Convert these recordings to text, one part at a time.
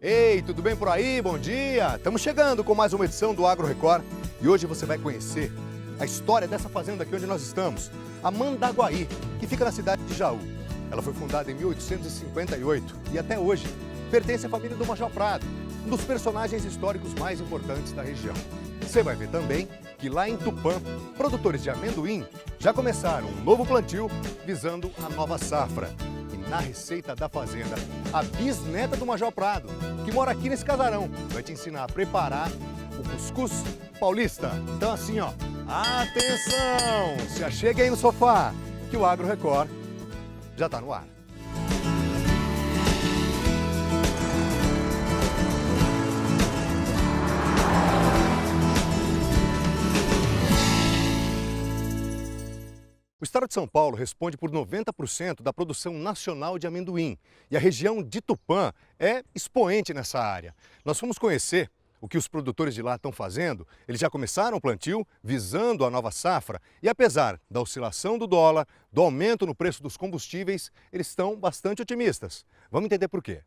Ei, tudo bem por aí? Bom dia! Estamos chegando com mais uma edição do Agro Record e hoje você vai conhecer a história dessa fazenda aqui onde nós estamos, a Mandaguaí, que fica na cidade de Jaú. Ela foi fundada em 1858 e até hoje pertence à família do Major Prado, um dos personagens históricos mais importantes da região. Você vai ver também que lá em Tupã, produtores de amendoim já começaram um novo plantio visando a nova safra. Na receita da fazenda, a bisneta do Major Prado, que mora aqui nesse casarão, vai te ensinar a preparar o cuscuz paulista. Então assim, ó, atenção! Se achegue aí no sofá, que o Agro Record já tá no ar. O estado de São Paulo responde por 90% da produção nacional de amendoim e a região de Tupã é expoente nessa área. Nós fomos conhecer o que os produtores de lá estão fazendo. Eles já começaram o plantio visando a nova safra e apesar da oscilação do dólar, do aumento no preço dos combustíveis, eles estão bastante otimistas. Vamos entender por quê.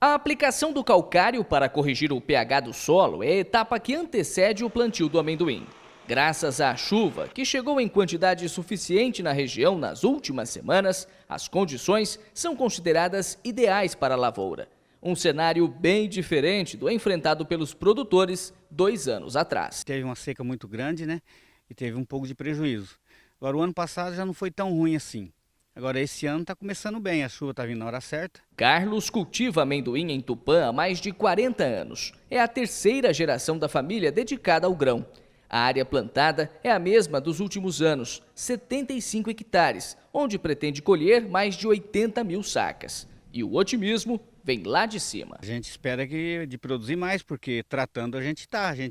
A aplicação do calcário para corrigir o pH do solo é a etapa que antecede o plantio do amendoim. Graças à chuva, que chegou em quantidade suficiente na região nas últimas semanas, as condições são consideradas ideais para a lavoura. Um cenário bem diferente do enfrentado pelos produtores 2 anos atrás. Teve uma seca muito grande, né? E teve um pouco de prejuízo. Agora, o ano passado já não foi tão ruim assim. Agora, esse ano está começando bem, a chuva está vindo na hora certa. Carlos cultiva amendoim em Tupã há mais de 40 anos. É a 3ª geração da família dedicada ao grão. A área plantada é a mesma dos últimos anos, 75 hectares, onde pretende colher mais de 80 mil sacas. E o otimismo vem lá de cima. A gente espera de produzir mais, porque tratando a gente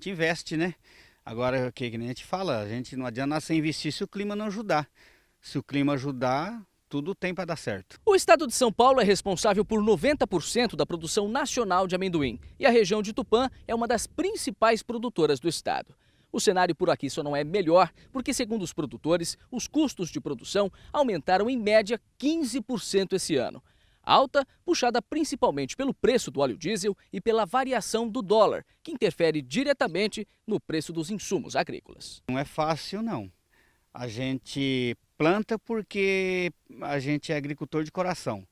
investe, né? Agora, o que nem a gente fala, a gente não adianta nada sem investir se o clima não ajudar. Se o clima ajudar, tudo tem para dar certo. O estado de São Paulo é responsável por 90% da produção nacional de amendoim e a região de Tupã é uma das principais produtoras do estado. O cenário por aqui só não é melhor porque, segundo os produtores, os custos de produção aumentaram em média 15% esse ano. Alta puxada principalmente pelo preço do óleo diesel e pela variação do dólar, que interfere diretamente no preço dos insumos agrícolas. Não é fácil, não. A gente planta porque a gente é agricultor de coração.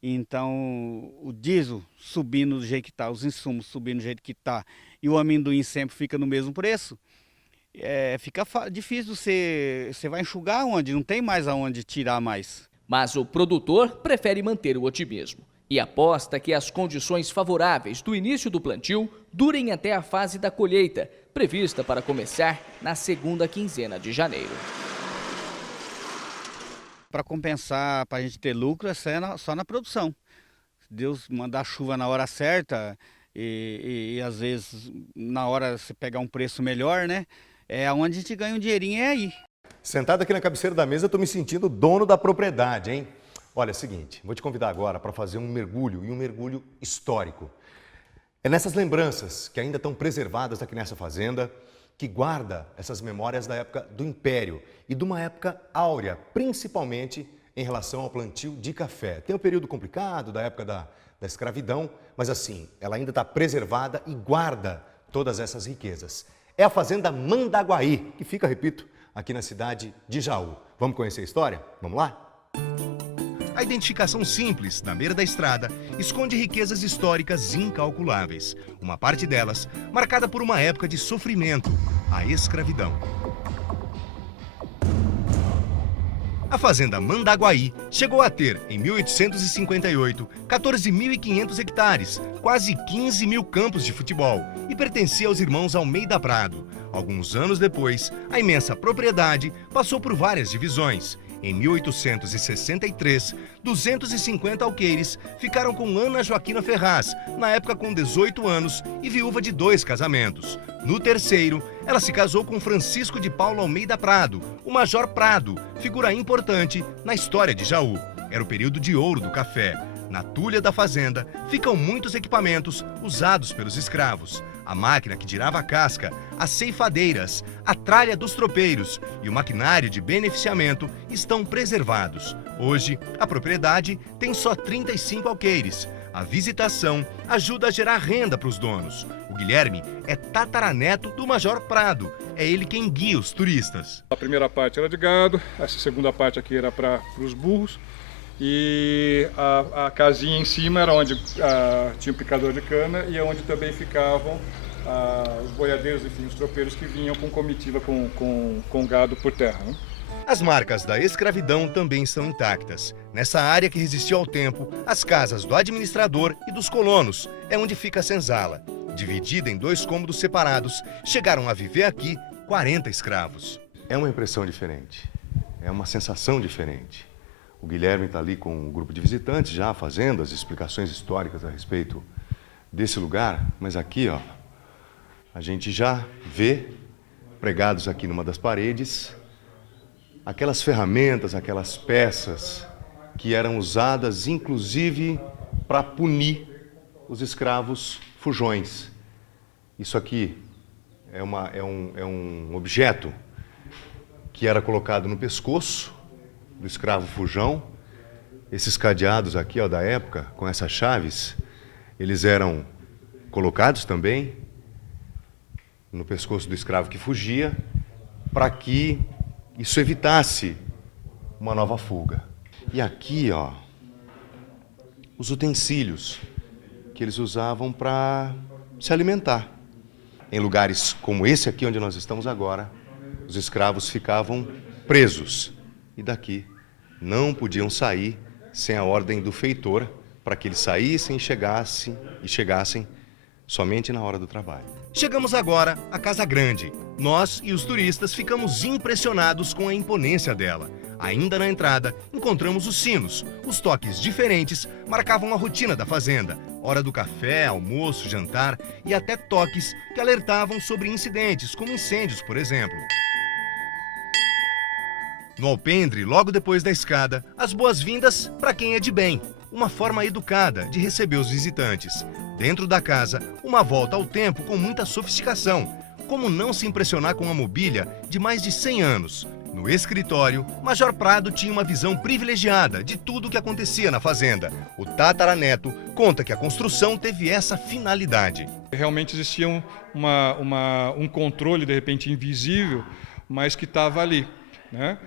Então, o diesel subindo do jeito que está, os insumos subindo do jeito que está e o amendoim sempre fica no mesmo preço, fica difícil, você vai enxugar onde? Não tem mais aonde tirar mais. Mas o produtor prefere manter o otimismo e aposta que as condições favoráveis do início do plantio durem até a fase da colheita, prevista para começar na 2ª quinzena de janeiro. Para compensar, para a gente ter lucro, é só na produção. Se Deus mandar chuva na hora certa e às vezes na hora você pegar um preço melhor, né? É onde a gente ganha um dinheirinho, é aí. Sentado aqui na cabeceira da mesa, eu estou me sentindo dono da propriedade, hein? Olha, é o seguinte, vou te convidar agora para fazer um mergulho e um mergulho histórico. É nessas lembranças que ainda estão preservadas aqui nessa fazenda, que guarda essas memórias da época do Império e de uma época áurea, principalmente em relação ao plantio de café. Tem um período complicado da época da escravidão, mas assim, ela ainda está preservada e guarda todas essas riquezas. É a fazenda Mandaguaí, que fica, repito, aqui na cidade de Jaú. Vamos conhecer a história? Vamos lá? A identificação simples, na beira da estrada, esconde riquezas históricas incalculáveis. Uma parte delas marcada por uma época de sofrimento, a escravidão. A fazenda Mandaguaí chegou a ter, em 1858, 14.500 hectares, quase 15 mil campos de futebol, e pertencia aos irmãos Almeida Prado. Alguns anos depois, a imensa propriedade passou por várias divisões. Em 1863, 250 alqueires ficaram com Ana Joaquina Ferraz, na época com 18 anos e viúva de 2 casamentos. No terceiro, ela se casou com Francisco de Paula Almeida Prado, o Major Prado, figura importante na história de Jaú. Era o período de ouro do café. Na tulha da fazenda ficam muitos equipamentos usados pelos escravos. A máquina que tirava a casca, as ceifadeiras, a tralha dos tropeiros e o maquinário de beneficiamento estão preservados. Hoje, a propriedade tem só 35 alqueires, A visitação ajuda a gerar renda para os donos. O Guilherme é tataraneto do Major Prado. É ele quem guia os turistas. A primeira parte era de gado, essa segunda parte aqui era para os burros. E a casinha em cima era onde tinha o picador de cana e é onde também ficavam os boiadeiros, enfim, os tropeiros que vinham com comitiva com gado por terra, né? As marcas da escravidão também estão intactas. Nessa área que resistiu ao tempo, as casas do administrador e dos colonos é onde fica a senzala. Dividida em 2 cômodos separados, chegaram a viver aqui 40 escravos. É uma impressão diferente, é uma sensação diferente. O Guilherme está ali com um grupo de visitantes já fazendo as explicações históricas a respeito desse lugar, mas aqui, ó, a gente já vê pregados aqui numa das paredes aquelas ferramentas, aquelas peças que eram usadas inclusive para punir os escravos fujões. Isso aqui é um objeto que era colocado no pescoço do escravo fujão. Esses cadeados aqui, ó, da época, com essas chaves, eles eram colocados também no pescoço do escravo que fugia, para que isso evitasse uma nova fuga. E aqui, ó, os utensílios que eles usavam para se alimentar. Em lugares como esse aqui onde nós estamos agora, os escravos ficavam presos e daqui não podiam sair sem a ordem do feitor para que eles saíssem e chegassem somente na hora do trabalho. Chegamos agora à Casa Grande. Nós e os turistas ficamos impressionados com a imponência dela. Ainda na entrada, encontramos os sinos. Os toques diferentes marcavam a rotina da fazenda. Hora do café, almoço, jantar e até toques que alertavam sobre incidentes, como incêndios, por exemplo. No alpendre, logo depois da escada, as boas-vindas para quem é de bem. Uma forma educada de receber os visitantes. Dentro da casa, uma volta ao tempo com muita sofisticação. Como não se impressionar com uma mobília de mais de 100 anos? No escritório, Major Prado tinha uma visão privilegiada de tudo o que acontecia na fazenda. O tataraneto conta que a construção teve essa finalidade. Realmente existia um controle, de repente, invisível, mas que estava ali, né?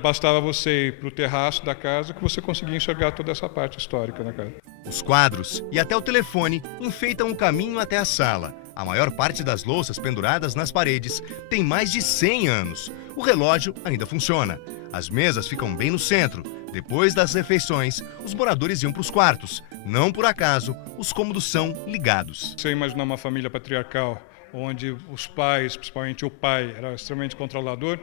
Bastava você ir para o terraço da casa que você conseguia enxergar toda essa parte histórica da casa. Os quadros e até o telefone enfeitam o caminho até a sala. A maior parte das louças penduradas nas paredes tem mais de 100 anos. O relógio ainda funciona. As mesas ficam bem no centro. Depois das refeições, os moradores iam para os quartos. Não por acaso, os cômodos são ligados. Você imaginar uma família patriarcal, onde os pais, principalmente o pai, era extremamente controlador,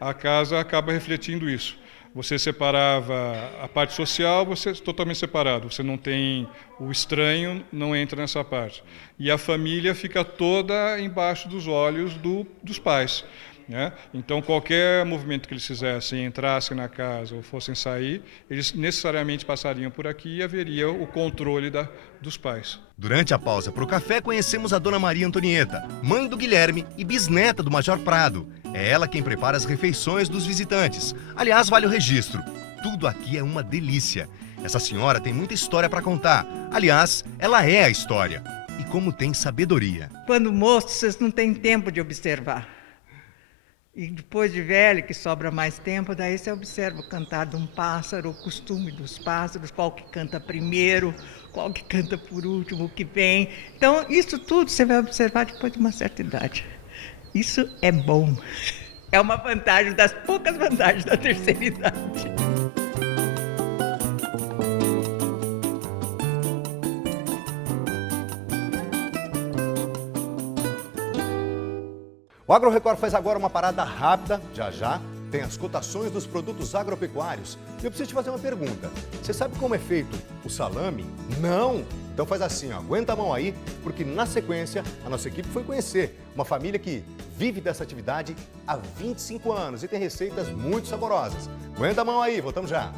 a casa acaba refletindo isso. Você separava a parte social, você é totalmente separado. Você não tem o estranho, não entra nessa parte. E a família fica toda embaixo dos olhos dos pais, né? Então, qualquer movimento que eles fizessem, entrassem na casa ou fossem sair, eles necessariamente passariam por aqui e haveria o controle dos pais. Durante a pausa para o café, conhecemos a Dona Maria Antonieta, mãe do Guilherme e bisneta do Major Prado. É ela quem prepara as refeições dos visitantes. Aliás, vale o registro. Tudo aqui é uma delícia. Essa senhora tem muita história para contar. Aliás, ela é a história. E como tem sabedoria. Quando moço, vocês não têm tempo de observar. E depois de velho, que sobra mais tempo, daí você observa o cantar de um pássaro, o costume dos pássaros, qual que canta primeiro, qual que canta por último, o que vem. Então, isso tudo você vai observar depois de uma certa idade. Isso é bom. É uma vantagem, das poucas vantagens da terceira idade. O Agro Record faz agora uma parada rápida, já tem as cotações dos produtos agropecuários. E eu preciso te fazer uma pergunta. Você sabe como é feito o salame? Não! Então faz assim, ó, aguenta a mão aí, porque na sequência a nossa equipe foi conhecer uma família que vive dessa atividade há 25 anos e tem receitas muito saborosas. Aguenta a mão aí, voltamos já!